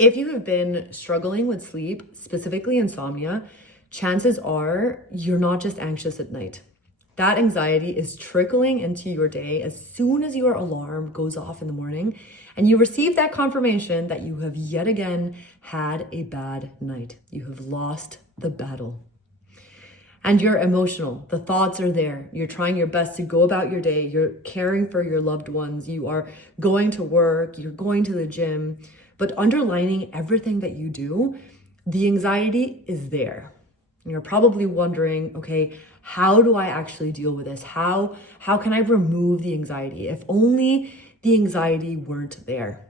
If you have been struggling with sleep, specifically insomnia, chances are you're not just anxious at night. That anxiety is trickling into your day as soon as your alarm goes off in the morning and you receive that confirmation that you have yet again had a bad night. You have lost the battle. And you're emotional. The thoughts are there. You're trying your best to go about your day. You're caring for your loved ones. You are going to work. You're going to the gym. But underlining everything that you do, the anxiety is there. You're probably wondering, okay, how do I actually deal with this? How can I remove the anxiety? If only the anxiety weren't there.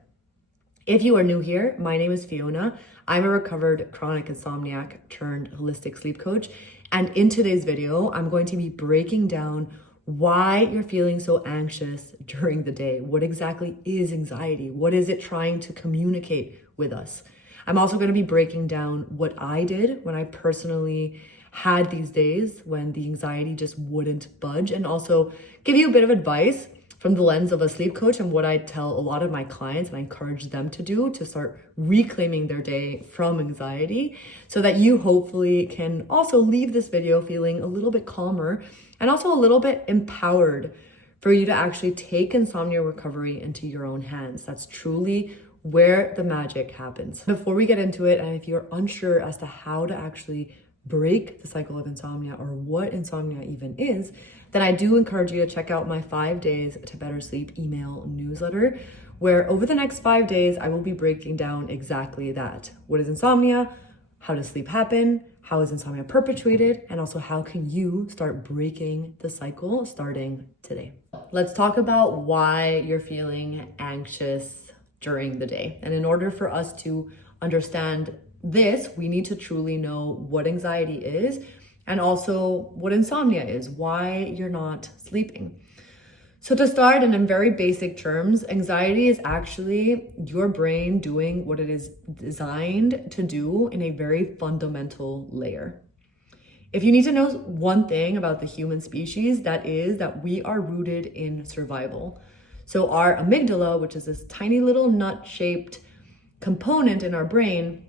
If you are new here, my name is Fiona. I'm a recovered chronic insomniac turned holistic sleep coach. And in today's video, I'm going to be breaking down why you're feeling so anxious during the day. What exactly is anxiety? What is it trying to communicate with us? I'm also going to be breaking down what I did when I personally had these days when the anxiety just wouldn't budge, and also give you a bit of advice from the lens of a sleep coach and what I tell a lot of my clients and I encourage them to do to start reclaiming their day from anxiety, so that you hopefully can also leave this video feeling a little bit calmer and also a little bit empowered for you to actually take insomnia recovery into your own hands. That's truly where the magic happens. Before we get into it, and if you're unsure as to how to actually break the cycle of insomnia or what insomnia even is, then I do encourage you to check out my 5 Days to Better Sleep email newsletter, where over the next 5 days, I will be breaking down exactly that. What is insomnia? How does sleep happen? How is insomnia perpetuated? And also how can you start breaking the cycle starting today? Let's talk about why you're feeling anxious during the day. And in order for us to understand this, we need to truly know what anxiety is and also what insomnia is, why you're not sleeping. So to start, and in very basic terms, anxiety is actually your brain doing what it is designed to do in a very fundamental layer. If you need to know one thing about the human species, that is that we are rooted in survival. So our amygdala, which is this tiny little nut-shaped component in our brain,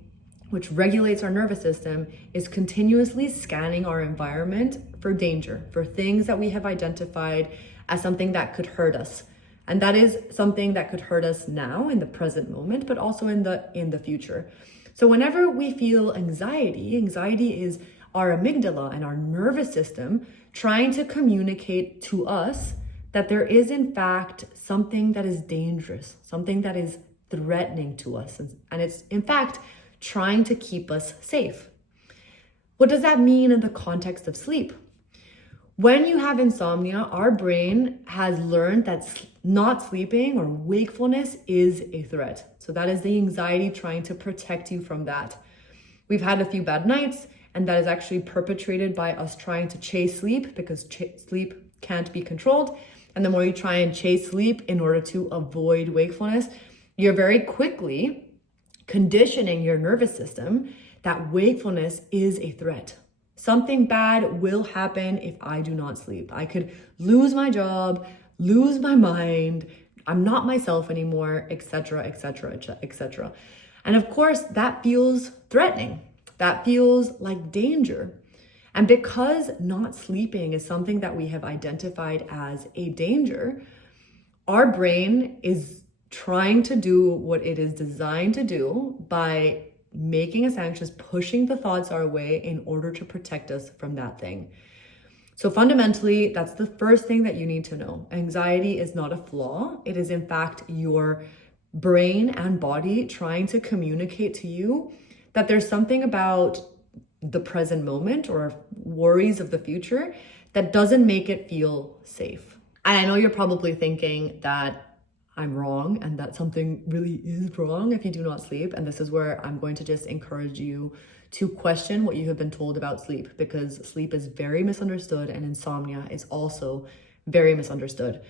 which regulates our nervous system, is continuously scanning our environment for danger, for things that we have identified as something that could hurt us. And that is something that could hurt us now in the present moment, but also in the future. So whenever we feel anxiety is our amygdala and our nervous system trying to communicate to us that there is in fact something that is dangerous, something that is threatening to us. And it's in fact trying to keep us safe. What does that mean in the context of sleep? When you have insomnia, our brain has learned that not sleeping or wakefulness is a threat. So that is the anxiety trying to protect you from that. We've had a few bad nights, and that is actually perpetrated by us trying to chase sleep because sleep can't be controlled. And the more you try and chase sleep in order to avoid wakefulness, you're very quickly conditioning your nervous system that wakefulness is a threat. Something bad will happen if I do not sleep. I could lose my job, lose my mind, I'm not myself anymore, etc., etc., etc. And of course, that feels threatening. That feels like danger. And because not sleeping is something that we have identified as a danger, our brain is trying to do what it is designed to do by making us anxious, pushing the thoughts our way in order to protect us from that thing. So fundamentally, that's the first thing that you need to know. Anxiety is not a flaw. It is in fact your brain and body trying to communicate to you that there's something about the present moment or worries of the future that doesn't make it feel safe. And I know you're probably thinking that I'm wrong and that something really is wrong if you do not sleep. And this is where I'm going to just encourage you to question what you have been told about sleep, because sleep is very misunderstood and insomnia is also very misunderstood.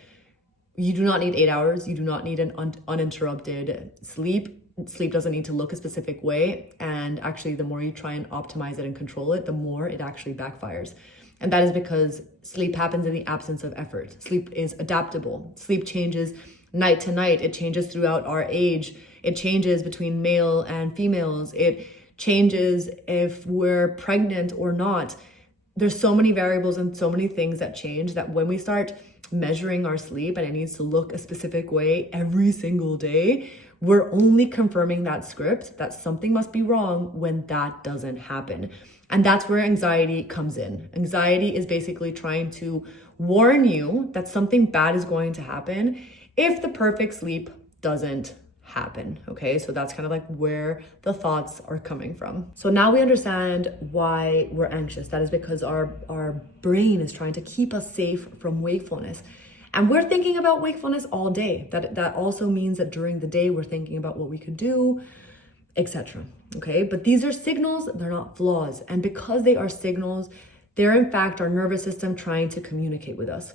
You do not need 8 hours. You do not need an uninterrupted sleep. Sleep doesn't need to look a specific way. And actually, the more you try and optimize it and control it, the more it actually backfires. And that is because sleep happens in the absence of effort. Sleep is adaptable. Sleep changes night to night. It changes throughout our age. It changes between male and females. It changes if we're pregnant or not. There's so many variables and so many things that change that when we start measuring our sleep and it needs to look a specific way every single day, we're only confirming that script that something must be wrong when that doesn't happen. And that's where anxiety comes in. Anxiety is basically trying to warn you that something bad is going to happen if the perfect sleep doesn't happen. Okay, so that's kind of like where the thoughts are coming from. So now we understand why we're anxious. That is because our brain is trying to keep us safe from wakefulness. And we're thinking about wakefulness all day. That also means that during the day, we're thinking about what we could do, etc. Okay, but these are signals, they're not flaws. And because they are signals, they're in fact our nervous system trying to communicate with us.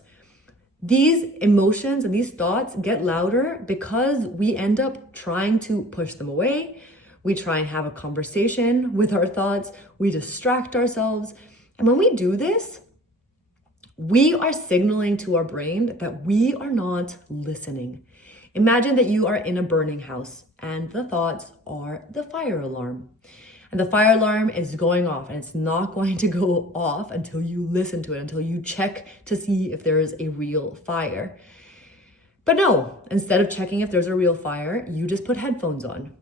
These emotions and these thoughts get louder because we end up trying to push them away. We try and have a conversation with our thoughts. We distract ourselves. And when we do this, we are signaling to our brain that we are not listening. Imagine that you are in a burning house and the thoughts are the fire alarm. And the fire alarm is going off, and it's not going to go off until you listen to it, until you check to see if there is a real fire. But no, instead of checking if there's a real fire, you just put headphones on.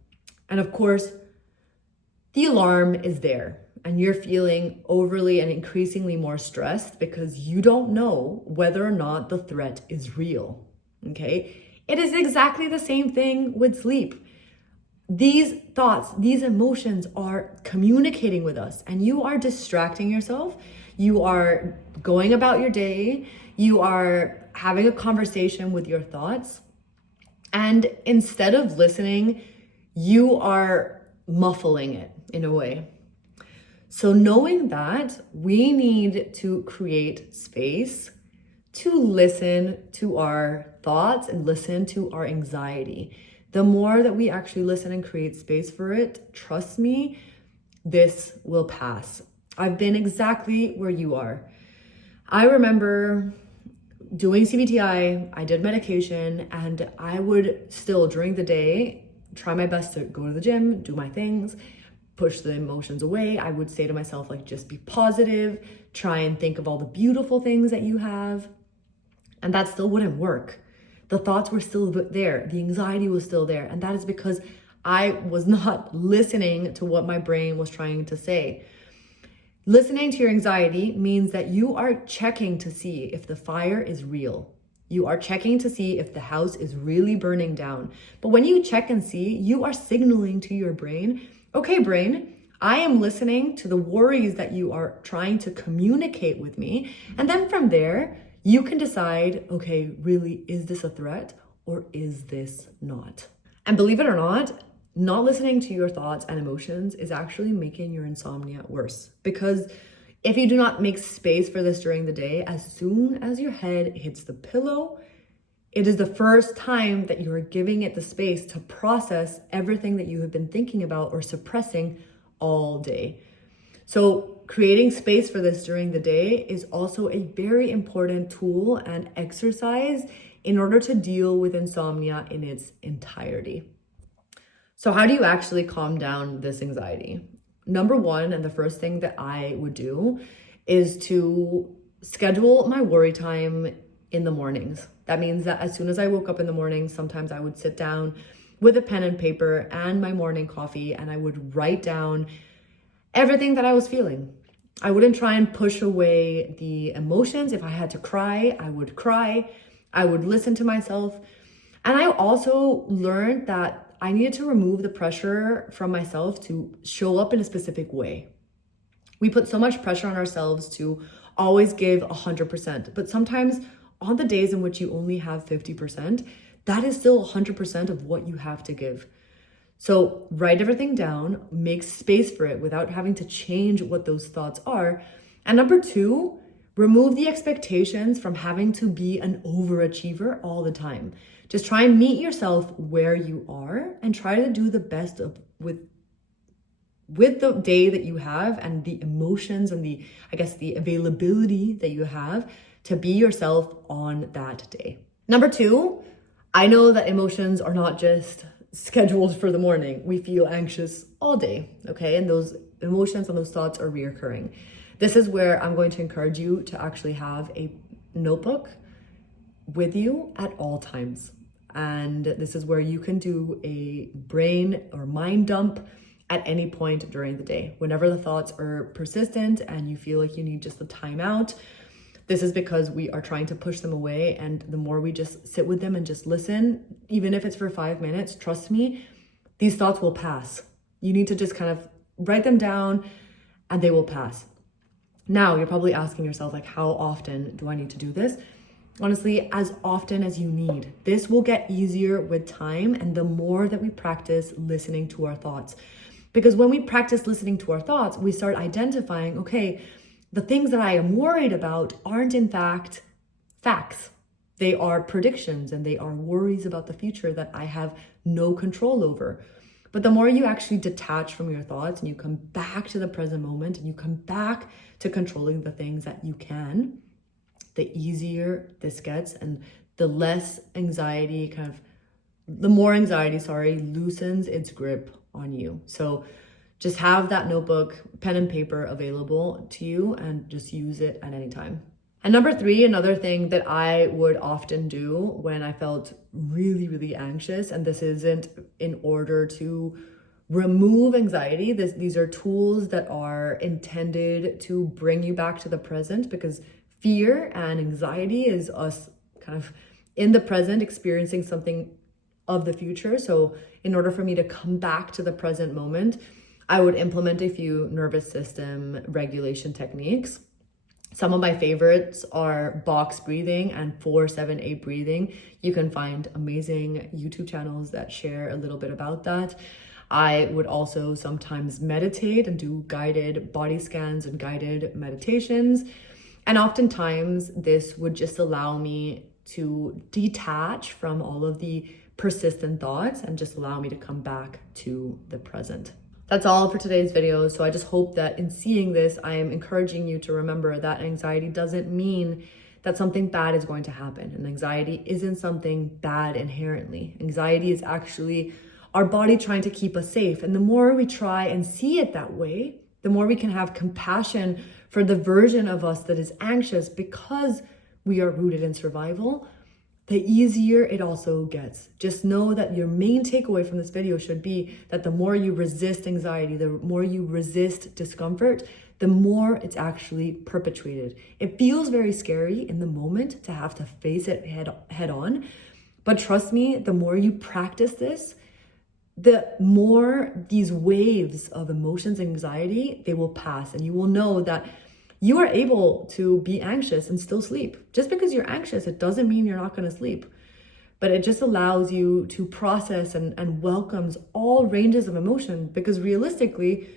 And of course, the alarm is there, and you're feeling overly and increasingly more stressed because you don't know whether or not the threat is real. Okay? It is exactly the same thing with sleep. These thoughts, these emotions are communicating with us, and you are distracting yourself. You are going about your day. You are having a conversation with your thoughts. And instead of listening, you are muffling it in a way. So knowing that, we need to create space to listen to our thoughts and listen to our anxiety. The more that we actually listen and create space for it, trust me, this will pass. I've been exactly where you are. I remember doing CBTI, I did medication, and I would still, during the day, try my best to go to the gym, do my things, push the emotions away. I would say to myself, like, just be positive, try and think of all the beautiful things that you have. And that still wouldn't work. The thoughts were still there. The anxiety was still there. And that is because I was not listening to what my brain was trying to say. Listening to your anxiety means that you are checking to see if the fire is real. You are checking to see if the house is really burning down. But when you check and see, you are signaling to your brain, okay, brain, I am listening to the worries that you are trying to communicate with me. And then from there, you can decide, okay, really, is this a threat or is this not? And believe it or not listening to your thoughts and emotions is actually making your insomnia worse. Because if you do not make space for this during the day, as soon as your head hits the pillow, it is the first time that you are giving it the space to process everything that you have been thinking about or suppressing all day. So creating space for this during the day is also a very important tool and exercise in order to deal with insomnia in its entirety. So how do you actually calm down this anxiety? Number one, and the first thing that I would do is to schedule my worry time in the mornings. That means that as soon as I woke up in the morning, sometimes I would sit down with a pen and paper and my morning coffee, and I would write down everything that I was feeling. I wouldn't try and push away the emotions. If I had to cry, I would cry. I would listen to myself. And I also learned that I needed to remove the pressure from myself to show up in a specific way. We put so much pressure on ourselves to always give 100%, but sometimes on the days in which you only have 50%, that is still 100% of what you have to give. So write everything down, make space for it without having to change what those thoughts are. And number two, remove the expectations from having to be an overachiever all the time. Just try and meet yourself where you are and try to do the best with the day that you have and the emotions and the availability that you have to be yourself on that day. Number two, I know that emotions are not just scheduled for the morning. We feel anxious all day, okay? And those emotions and those thoughts are reoccurring. This is where I'm going to encourage you to actually have a notebook with you at all times. And this is where you can do a brain or mind dump at any point during the day. Whenever the thoughts are persistent and you feel like you need just a timeout, this is because we are trying to push them away. And the more we just sit with them and just listen, even if it's for 5 minutes, trust me, these thoughts will pass. You need to just kind of write them down and they will pass. Now, you're probably asking yourself, like, how often do I need to do this? Honestly, as often as you need. This will get easier with time and the more that we practice listening to our thoughts. Because when we practice listening to our thoughts, we start identifying, okay, the things that I am worried about aren't in fact facts. They are predictions and they are worries about the future that I have no control over. But the more you actually detach from your thoughts and you come back to the present moment and you come back to controlling the things that you can, the easier this gets and the less anxiety the more anxiety, loosens its grip on you. So just have that notebook, pen and paper available to you and just use it at any time. And number 3, another thing that I would often do when I felt really, really anxious, and this isn't in order to remove anxiety. These are tools that are intended to bring you back to the present, because fear and anxiety is us kind of in the present experiencing something of the future. So in order for me to come back to the present moment, I would implement a few nervous system regulation techniques. Some of my favorites are box breathing and 4-7-8 breathing. You can find amazing YouTube channels that share a little bit about that. I would also sometimes meditate and do guided body scans and guided meditations. And oftentimes this would just allow me to detach from all of the persistent thoughts and just allow me to come back to the present. That's all for today's video. So I just hope that in seeing this, I am encouraging you to remember that anxiety doesn't mean that something bad is going to happen. And anxiety isn't something bad inherently. Anxiety is actually our body trying to keep us safe. And the more we try and see it that way, the more we can have compassion for the version of us that is anxious because we are rooted in survival, the easier it also gets. Just know that your main takeaway from this video should be that the more you resist anxiety, the more you resist discomfort, the more it's actually perpetuated. It feels very scary in the moment to have to face it head on, but trust me, the more you practice this, the more these waves of emotions and anxiety, they will pass, and you will know that you are able to be anxious and still sleep. Just because you're anxious, it doesn't mean you're not going to sleep. But it just allows you to process and welcomes all ranges of emotion, because realistically,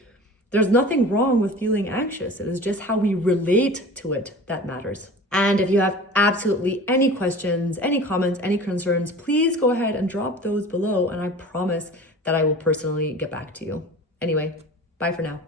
there's nothing wrong with feeling anxious. It is just how we relate to it that matters. And if you have absolutely any questions, any comments, any concerns, please go ahead and drop those below, and I promise that I will personally get back to you. Anyway, bye for now.